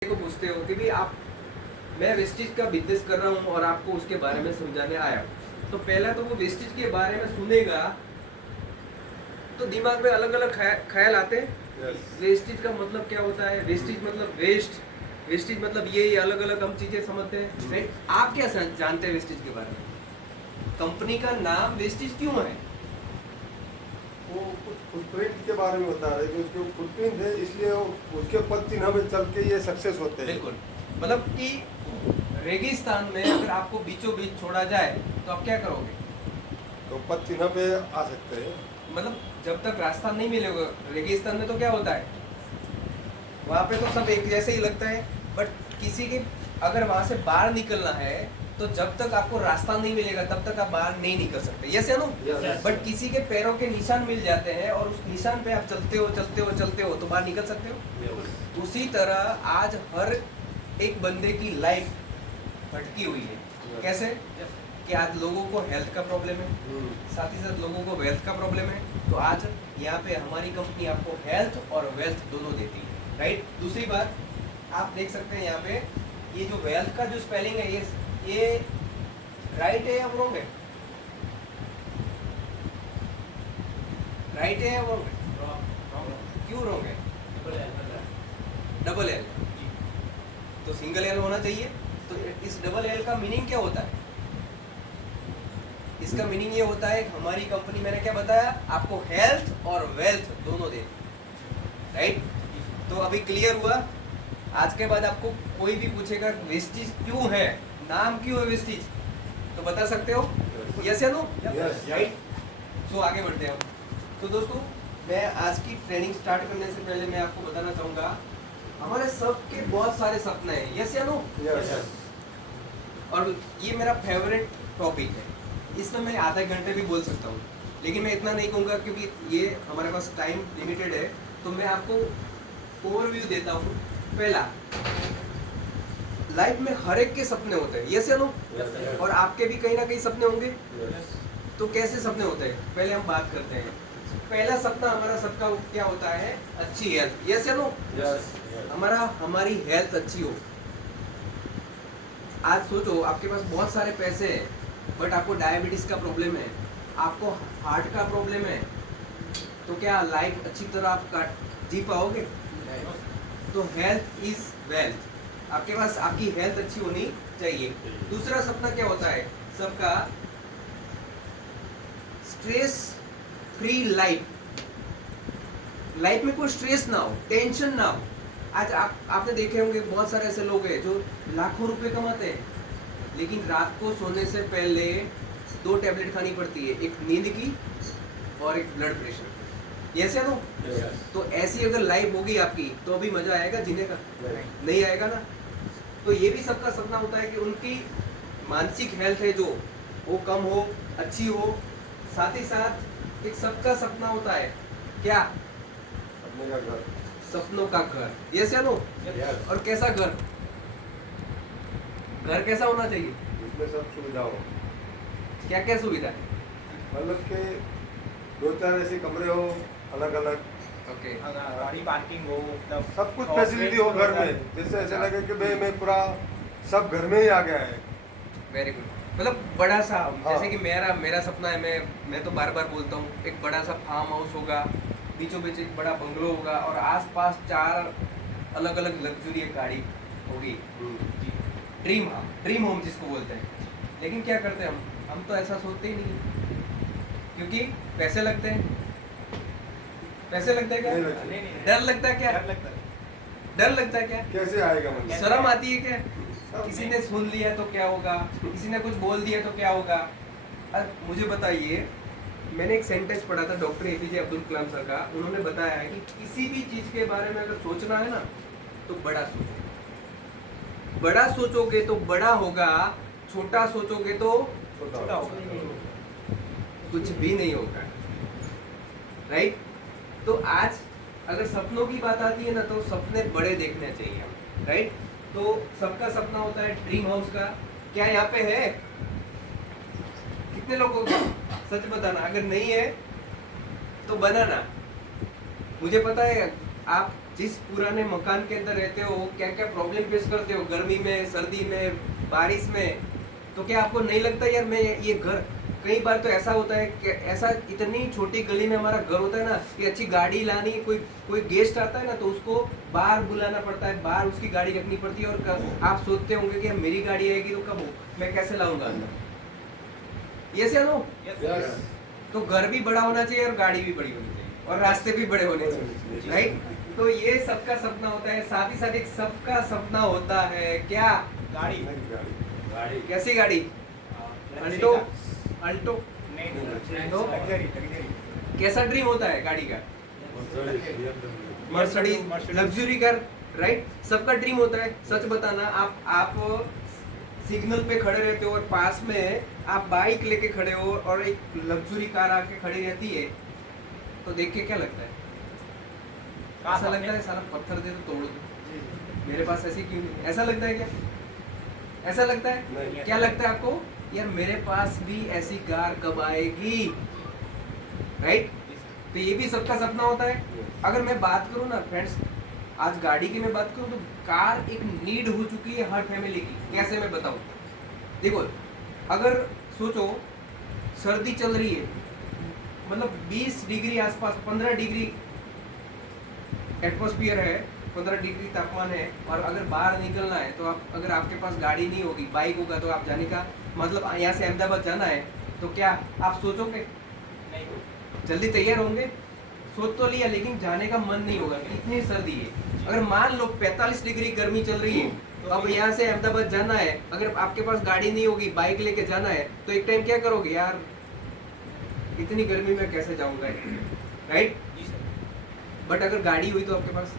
को पूछते हो कि भाई आप, मैं वेस्टेज का बिजनेस कर रहा हूँ और आपको उसके बारे में समझाने आया, तो पहला तो वो वेस्टेज के बारे में सुनेगा तो दिमाग में अलग अलग ख्याल आते हैं। वेस्टेज का मतलब क्या होता है, वेस्टेज मतलब वेस्ट, वेस्टेज मतलब ये अलग अलग हम चीजें समझते हैं, राइट। आप क्या जानते हैं वेस्टेज के बारे में? कंपनी का नाम वेस्टेज क्यों है? वो फुटप्रिंट के बारे में बता रहे कि उसके फुटप्रिंट है, इसलिए उसके पद चिन्ह में चल के ये सक्सेस होते हैं। बिल्कुल, मतलब कि रेगिस्तान में अगर आपको बीचों बीच छोड़ा जाए तो आप क्या करोगे? तो पद चिन्ह पे आ सकते हैं। मतलब जब तक रास्ता नहीं मिलेगा, रेगिस्तान में तो क्या होता है, वहाँ पे तो सब एक जैसे ही लगता है, बट किसी के अगर वहाँ से बाहर निकलना है तो जब तक आपको रास्ता नहीं मिलेगा तब तक आप बाहर नहीं निकल सकते, यस या नो? बट किसी के पैरों के निशान मिल जाते हैं और उस निशान पे आप चलते हो चलते हो चलते हो तो बाहर निकल सकते हो। उसी तरह आज हर एक बंदे की लाइफ भटकी हुई है। कैसे? कि आज लोगों को हेल्थ का प्रॉब्लम है, साथ ही साथ लोगों को वेल्थ का प्रॉब्लम है, तो आज यहाँ पे हमारी कंपनी आपको हेल्थ और वेल्थ दोनों देती है, राइट। दूसरी बात आप देख सकते हैं यहाँ पे, ये जो वेल्थ का जो स्पेलिंग है ये राइट है या रॉन्ग है? राइट है या रॉन्ग है? क्यों रॉन्ग है? डबल एल, तो सिंगल एल होना चाहिए। तो इस डबल एल का मीनिंग क्या होता है? इसका मीनिंग ये होता है कि हमारी कंपनी, मैंने क्या बताया आपको, हेल्थ और वेल्थ दोनों दे, राइट। तो अभी क्लियर हुआ। आज के बाद आपको कोई भी पूछेगा वेस्टेज क्यों है, नाम क्यों है वेस्टेज, तो बता सकते हो, यस या नो? राइट। सो आगे बढ़ते हैं हम। तो दोस्तों, मैं आज की ट्रेनिंग स्टार्ट करने से पहले मैं आपको बताना चाहूँगा, हमारे सबके बहुत सारे सपने हैं, यस या नो? और ये मेरा फेवरेट टॉपिक है, इसमें मैं आधे घंटे भी बोल सकता हूँ, लेकिन मैं इतना नहीं कहूँगा क्योंकि ये हमारे पास टाइम लिमिटेड है। तो मैं आपको ओवरव्यू देता हूँ। पहला, लाइफ में हर एक के सपने होते हैं, यस या नो? और आपके भी कहीं ना कहीं सपने होंगे। तो कैसे सपने होते हैं, पहले हम बात करते हैं। पहला सपना हमारा सबका क्या होता है? अच्छी हेल्थ, यस या नो? हमारी हेल्थ अच्छी हो। आज सोचो आपके पास बहुत सारे पैसे हैं बट आपको डायबिटीज का प्रॉब्लम है, आपको हार्ट का प्रॉब्लम है, तो क्या लाइफ अच्छी तरह आप जी पाओगे? तो हेल्थ इज वेल्थ, आपके पास आपकी हेल्थ अच्छी होनी चाहिए। दूसरा सपना क्या होता है सबका? स्ट्रेस फ्री लाइफ, लाइफ में कोई स्ट्रेस ना हो, टेंशन ना हो। आज आपने देखे होंगे बहुत सारे ऐसे लोग हैं जो लाखों रुपए कमाते हैं लेकिन रात को सोने से पहले 2 टैबलेट खानी पड़ती है, एक नींद की और एक ब्लड प्रेशर की, यस या नो? तो ऐसी अगर लाइफ होगी आपकी तो अभी मजा आएगा जीने का? नहीं आएगा ना। तो ये भी सबका सपना होता है कि उनकी मानसिक हेल्थ है जो वो कम हो, अच्छी हो। साथ ही साथ एक सबका सपना होता है क्या? अपने का घर, सपनों का घर, यस या नो? और कैसा घर? घर कैसा होना चाहिए? इसमें सब सुविधा हो। क्या क्या सुविधा है? मतलब के 2-4 ऐसे कमरे हो अलग अलग, ओके, गाड़ी पार्किंग हो, मतलब सब कुछ फैसिलिटी हो घर में, जिससे ऐसा लगे कि भाई मैं पूरा सब घर में ही आ गया है। Very good. मतलब बड़ा सा, हाँ। जैसे कि मेरा सपना है, मैं तो बार बार बोलता हूँ, एक बड़ा सा फार्म हाउस होगा, बीचों बीच एक बड़ा बंगलो होगा और आसपास 4 अलग अलग लग्जरी गाड़ी होगी। ड्रीम होम जिसको बोलते हैं। लेकिन क्या करते हैं हम तो ऐसा सोचते ही नहीं, क्योंकि पैसे लगते हैं। पैसे लगता है क्या? नहीं लगते। नहीं। डर लगता है क्या? डर लगता है क्या? कैसे आएगा मन? शर्म आती है क्या? किसी ने सुन लिया तो क्या होगा, किसी ने कुछ बोल दिया तो क्या होगा? अब मुझे बताइए, मैंने एक सेंटेंस पढ़ा था doctor APJ Abdul Kalam sir का, उन्होंने बताया है कि किसी भी चीज के बारे में अगर सोचना है ना तो बड़ा सोचो, बड़ा सोचोगे तो बड़ा होगा, छोटा सोचोगे तो छोटा होगा। कुछ भी नहीं होगा, राइट। तो आज अगर सपनों की बात आती है ना तो सपने बड़े देखने चाहिए हम, राइट। तो सबका सपना होता है ड्रीम हाउस का। क्या यहाँ पे है? कितने लोगों को? सच बताना, अगर नहीं है तो बनाना। मुझे पता है आप जिस पुराने मकान के अंदर रहते हो क्या क्या प्रॉब्लम फेस करते हो, गर्मी में, सर्दी में, बारिश में, तो क्या आपको नहीं लगता यार मैं ये घर, कई बार तो ऐसा होता है कि ऐसा इतनी छोटी गली में हमारा घर होता है ना कि अच्छी गाड़ी लानी, कोई कोई गेस्ट आता है ना तो उसको बाहर बुलाना पड़ता है, बाहर उसकी गाड़ी रखनी पड़ती है, और आप सोचते होंगे कि अब मेरी गाड़ी आएगी तो कब मैं कैसे लाऊंगा अंदर। ये से नो, Yes. तो घर भी बड़ा होना चाहिए और गाड़ी भी बड़ी होनी चाहिए और रास्ते भी बड़े होने चाहिए, राइट। तो ये सबका सपना होता है, साथ ही साथ एक सबका सपना होता है क्या, गाड़ी गाड़ी कैसी गाड़ी, अल्टो, अल्टो, तो कैसा ड्रीम होता है गाड़ी का, मर्सिडीज लग्जरी कार, राइट। सबका ड्रीम होता है। सच बताना, आप सिग्नल पे खड़े रहते हो और पास में आप बाइक लेके खड़े हो और एक लग्जरी कार आके खड़ी रहती है, तो देख के क्या लगता है, ऐसा लगता है सारा पत्थर दे तो तोड़ दो, मेरे पास ऐसी क्यों नहीं, ऐसा लगता है क्या, ऐसा लगता है, नहीं। क्या लगता है आपको यार मेरे पास भी ऐसी कार कब आएगी, राइट। तो ये भी सबका सपना होता है। अगर मैं बात करूँ ना फ्रेंड्स, आज गाड़ी की मैं बात करूँ तो कार एक नीड हो चुकी है हर फैमिली की। कैसे मैं बताऊँ, देखो अगर सोचो सर्दी चल रही है, मतलब 20 डिग्री आसपास, 15 डिग्री एटमॉस्फेयर है, 15 डिग्री तापमान है, और अगर बाहर निकलना है तो आप, अगर आपके पास गाड़ी नहीं होगी, बाइक होगा, तो आप जाने का मतलब यहाँ से अहमदाबाद जाना है तो क्या आप सोचोगे, जल्दी तैयार होंगे, सोच तो लिया लेकिन जाने का मन नहीं होगा, इतनी सर्दी है। अगर मान लो 45 डिग्री गर्मी चल रही है, तो अब यहाँ से अहमदाबाद जाना है, अगर आपके पास गाड़ी नहीं होगी, बाइक लेके जाना है, तो एक टाइम क्या करोगे यार, इतनी गर्मी में कैसे जाऊंगा, राइट। बट अगर गाड़ी हुई तो आपके पास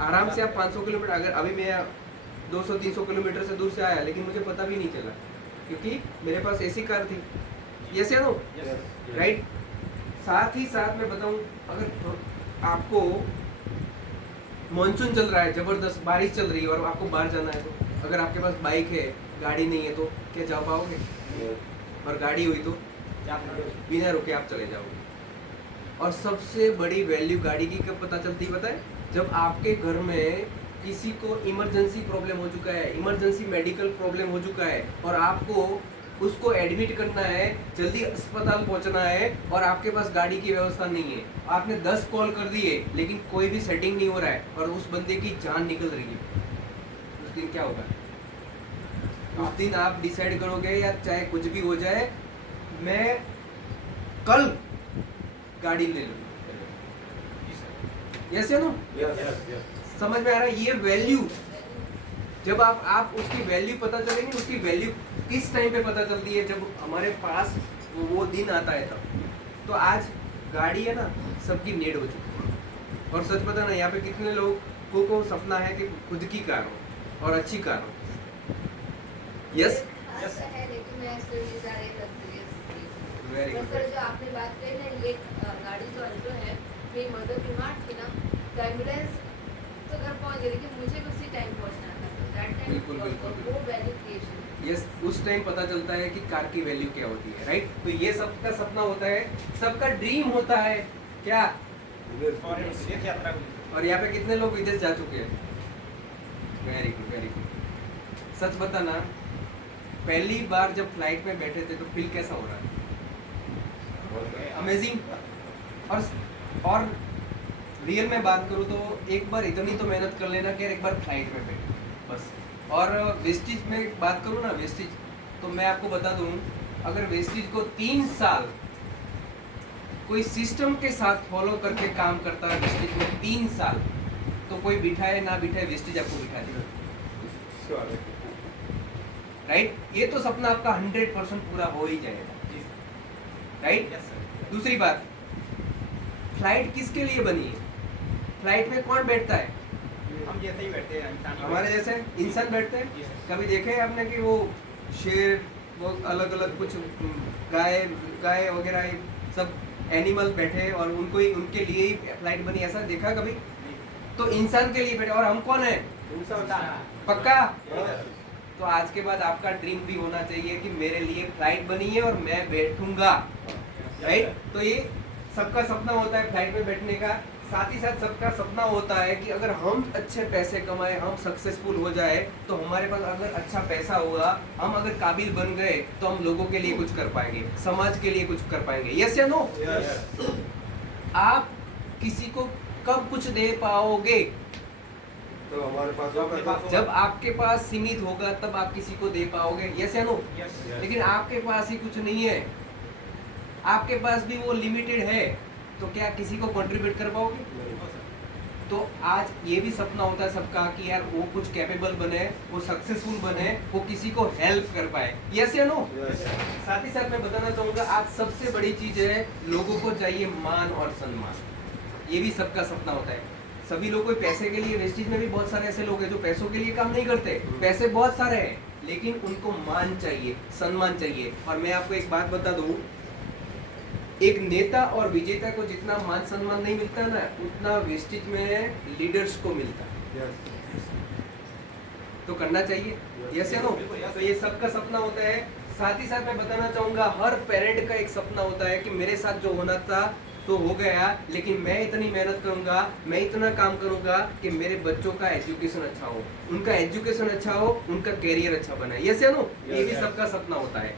आराम से आप 500 किलोमीटर, अगर अभी मैं 200-300 किलोमीटर से दूर से आया लेकिन मुझे पता भी नहीं चला क्योंकि मेरे पास ऐसी कार थी, यस या नो, राइट। साथ ही साथ मैं बताऊं, अगर आपको मानसून चल रहा है, जबरदस्त बारिश चल रही है और आपको बाहर जाना है, तो अगर आपके पास बाइक है, गाड़ी नहीं है, तो क्या जा पाओगे, और गाड़ी हुई तो बिना रुके आप चले जाओगे। और सबसे बड़ी वैल्यू गाड़ी की कब पता चलती है पता है, जब आपके घर में किसी को इमरजेंसी प्रॉब्लम हो चुका है, इमरजेंसी मेडिकल प्रॉब्लम हो चुका है, और आपको उसको एडमिट करना है, जल्दी अस्पताल पहुंचना है, और आपके पास गाड़ी की व्यवस्था नहीं है, आपने 10 कॉल कर दिए लेकिन कोई भी सेटिंग नहीं हो रहा है, और उस बंदे की जान निकल रही है, उस दिन क्या होगा, उस दिन आप डिसाइड करोगे यार चाहे कुछ भी हो जाए, मैं कल गाड़ी ले लूँ, यस या नो, समझ में आ रहा है। ये वैल्यू जब आप उसकी वैल्यू पता चलेगी, उसकी वैल्यू किस टाइम पे पता चलती है, जब हमारे पास वो दिन आता है तब। तो आज गाड़ी है ना सबकी नीड हो चुकी है, और सच पता ना यहाँ पे कितने लोगों को सपना है कि खुद की कार हो और अच्छी कार हो, यस, है, लेकिन मैं इसलिए ये सारे luxurious चीज़। वेरी तो गुड, सर जो आपने बात कही ना, ये गाड़ी जो अल्टो है, मेरी मदर बीमार थी ना, तो एम्बुलेंस तो घर पहुंच गई, लेकिन मुझे भी उसी टाइम पहुंचना था, तो दैट टाइम बिल्कुल, बिल्कुल, वो वैल्यू क्रिएशन। यस, उस टाइम पता चलता है कि कार की वैल्यू क्या होती है, राइट। तो ये सबका सपना होता है, सबका ड्रीम होता है क्या, और विदेश यात्रा को और यहाँ पे कितने लोग विदेश जा चुके हैं, वेरी गुड, वेरी गुड। सच बताना, पहली बार जब फ्लाइट में बैठे थे तो फील कैसा हो रहा है, अमेजिंग। और रियल में बात करूँ तो एक बार इतनी तो मेहनत कर लेना कि एक बार फ्लाइट में बैठे बस। और वेस्टिज में बात करूँ ना, वेस्टिज तो मैं आपको बता दूँ, अगर वेस्टिज को 3 साल कोई सिस्टम के साथ फॉलो करके काम करता है, वेस्टिज में 3 साल, तो कोई बिठाए ना बिठाए वेस्टिज आपको बिठा देगा, राइट। ये तो सपना आपका 100% पूरा हो ही जाएगा, राइट। दूसरी बात, फ्लाइट किसके लिए बनी है, फ्लाइट में कौन बैठता है, हम जैसे ही बैठते हैं इंसानी हमारे जैसे इंसान बैठते हैं। कभी देखे हैं आपने कि वो शेर, वो अलग अलग कुछ गाय वगैरह ये सब एनिमल बैठे और उनको ही, उनके लिए ही फ्लाइट बनी, ऐसा देखा कभी? तो इंसान के लिए बैठे, और हम कौन है, पक्का। तो आज के बाद आपका ड्रीम भी होना चाहिए कि मेरे लिए फ्लाइट बनी है और मैं बैठूंगा, राइट। तो ये सबका सपना होता है फ्लाइट में बैठने का। साथ ही साथ सबका सपना होता है कि अगर हम अच्छे पैसे कमाए, हम सक्सेसफुल हो जाए, तो हमारे पास अगर अच्छा पैसा होगा, हम अगर काबिल बन गए, तो हम लोगों के लिए कुछ कर पाएंगे, समाज के लिए कुछ कर पाएंगे। यस या नो? आप किसी को कब कुछ दे पाओगे? तो हमारे पास तो अपने पास जब आपके पास सीमित होगा तब आप किसी को दे पाओगे। यस या नो? यस लेकिन आपके पास ही कुछ नहीं है, आपके पास भी वो लिमिटेड है, तो क्या किसी को कंट्रीब्यूट कर पाओगे? तो आज ये भी सपना होता है सबका कि यार वो कुछ कैपेबल बने, वो सक्सेसफुल बने, वो किसी को हेल्प कर पाए। यस या नो? साथ ही साथ मैं बताना चाहूंगा, आज सबसे बड़ी चीज है, लोगों को चाहिए मान और सम्मान। ये भी सबका सपना होता है। सभी लोग कोई पैसे के लिए, वेस्टेज में भी बहुत सारे ऐसे लोग हैं जो पैसों के लिए काम नहीं करते, पैसे बहुत सारे हैं, लेकिन उनको मान चाहिए, सम्मान चाहिए। और मैं आपको एक बात बता दूं, एक नेता और विजेता को जितना मान सम्मान नहीं मिलता ना, उतना वेस्टेज में लीडर्स को मिलता है। तो करना चाहिए। यस या नो? तो ये सबका सपना होता है। साथ ही साथ मैं बताना चाहूंगा, हर पेरेंट का एक सपना होता है कि मेरे साथ जो होना था तो हो गया, लेकिन मैं इतनी मेहनत करूंगा, मैं इतना काम करूंगा कि मेरे बच्चों का एजुकेशन अच्छा हो, उनका एजुकेशन अच्छा हो, उनका कैरियर अच्छा बने। यस या नो? ये भी सबका सपना होता है,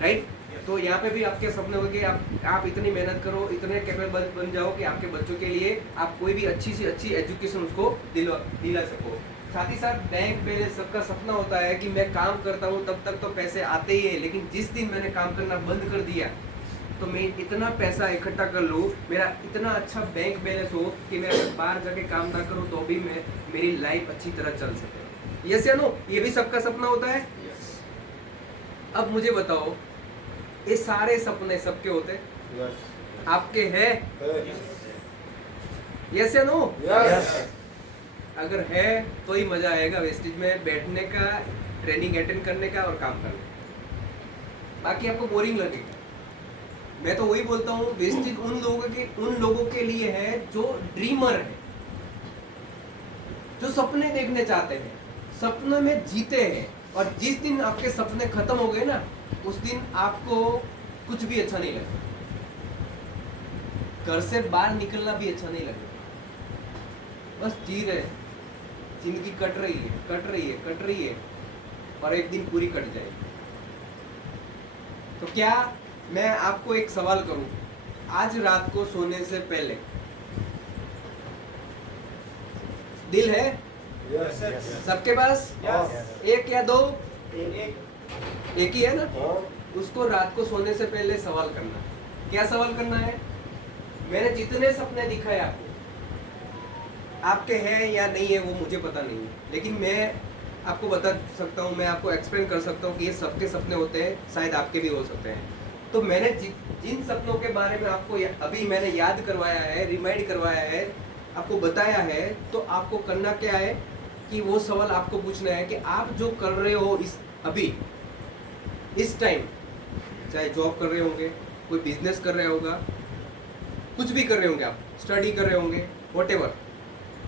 राइट? तो यहाँ पे भी आपके सपने होंगे, आप इतनी मेहनत करो, इतने कैपेबल बन जाओ कि आपके बच्चों के लिए आप कोई भी अच्छी से अच्छी एजुकेशन उसको दिला सको। साथ ही साथ बैंक बैलेंस सबका सपना होता है कि मैं काम करता हूँ तब तक तो पैसे आते ही है, लेकिन जिस दिन मैंने काम करना बंद कर दिया तो मैं इतना पैसा इकट्ठा कर लूँ, मेरा इतना अच्छा बैंक बैलेंस हो कि मैं अगर बाहर जाके काम ना करूँ तो भी मेरी लाइफ अच्छी तरह चल सके। यस या नो? ये भी सबका सपना होता है। अब मुझे बताओ, ये सारे सपने सबके होते हैं? आपके हैं? यस या नो? अगर है तो ही मजा आएगा वेस्टेज में बैठने का, ट्रेनिंग अटेंड करने का और काम करने का। बाकी आपको बोरिंग लगेगा। मैं तो वही बोलता हूँ, वेस्टेज उन लोगों के लिए है जो ड्रीमर है, जो सपने देखने चाहते हैं, सपनों में जीते हैं। और जिस दिन आपके सपने खत्म हो गए ना, उस दिन आपको कुछ भी अच्छा नहीं लगेगा, घर से बाहर निकलना भी अच्छा नहीं लगेगा। बस जी रहे, जिंदगी कट रही है और एक दिन पूरी कट जाएगी। तो क्या मैं आपको एक सवाल करूं, आज रात को सोने से पहले दिल है सबके पास? एक या दो? एक ही है ना? उसको रात को सोने से पहले सवाल करना। क्या सवाल करना है? मैंने जितने सपने दिखाए आपके हैं या नहीं है वो मुझे पता नहीं है, लेकिन मैं आपको बता सकता हूँ, मैं आपको एक्सप्लेन कर सकता हूँ कि ये सबके सपने होते हैं, शायद आपके भी हो सकते हैं। तो मैंने जिन सपनों के बारे में आपको अभी मैंने याद करवाया है, रिमाइंड करवाया है, आपको बताया है, तो आपको करना क्या है कि वो सवाल आपको पूछना है कि आप जो कर रहे हो अभी इस टाइम, चाहे जॉब कर रहे होंगे, कोई बिजनेस कर रहे होगा, कुछ भी कर रहे होंगे, आप स्टडी कर रहे होंगे, व्हाटएवर,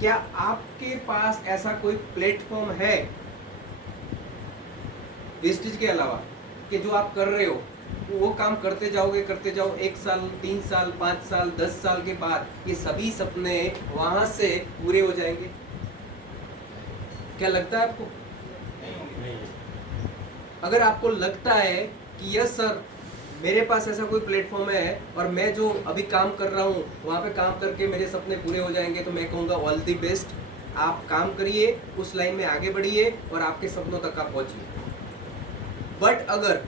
क्या आपके पास ऐसा कोई प्लेटफॉर्म है वेस्टेज के अलावा कि जो आप कर रहे हो वो काम करते जाओ, 1 साल, 3 साल, 5 साल, 10 साल के बाद ये सभी सपने वहां से पूरे हो जाएंगे? क्या लगता है आपको? अगर आपको लगता है कि यस सर, मेरे पास ऐसा कोई प्लेटफॉर्म है और मैं जो अभी काम कर रहा हूँ वहाँ पे काम करके मेरे सपने पूरे हो जाएंगे, तो मैं कहूँगा ऑल दी बेस्ट। आप काम करिए, उस लाइन में आगे बढ़िए और आपके सपनों तक आप पहुँचिए। बट अगर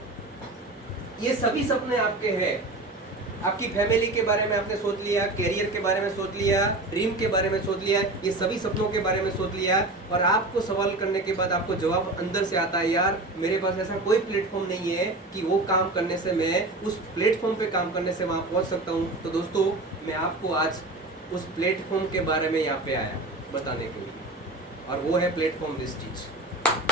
ये सभी सपने आपके हैं, आपकी फैमिली के बारे में आपने सोच लिया, कैरियर के बारे में सोच लिया, ड्रीम के बारे में सोच लिया, ये सभी सपनों के बारे में सोच लिया, और आपको सवाल करने के बाद आपको जवाब अंदर से आता है, यार मेरे पास ऐसा कोई प्लेटफॉर्म नहीं है कि वो काम करने से मैं उस प्लेटफॉर्म पे काम करने से वहाँ पहुँच सकता हूँ। तो दोस्तों, मैं आपको आज उस प्लेटफॉर्म के बारे में यहाँ पे आया बताने के लिए, और वो है प्लेटफॉर्म वेस्टेज।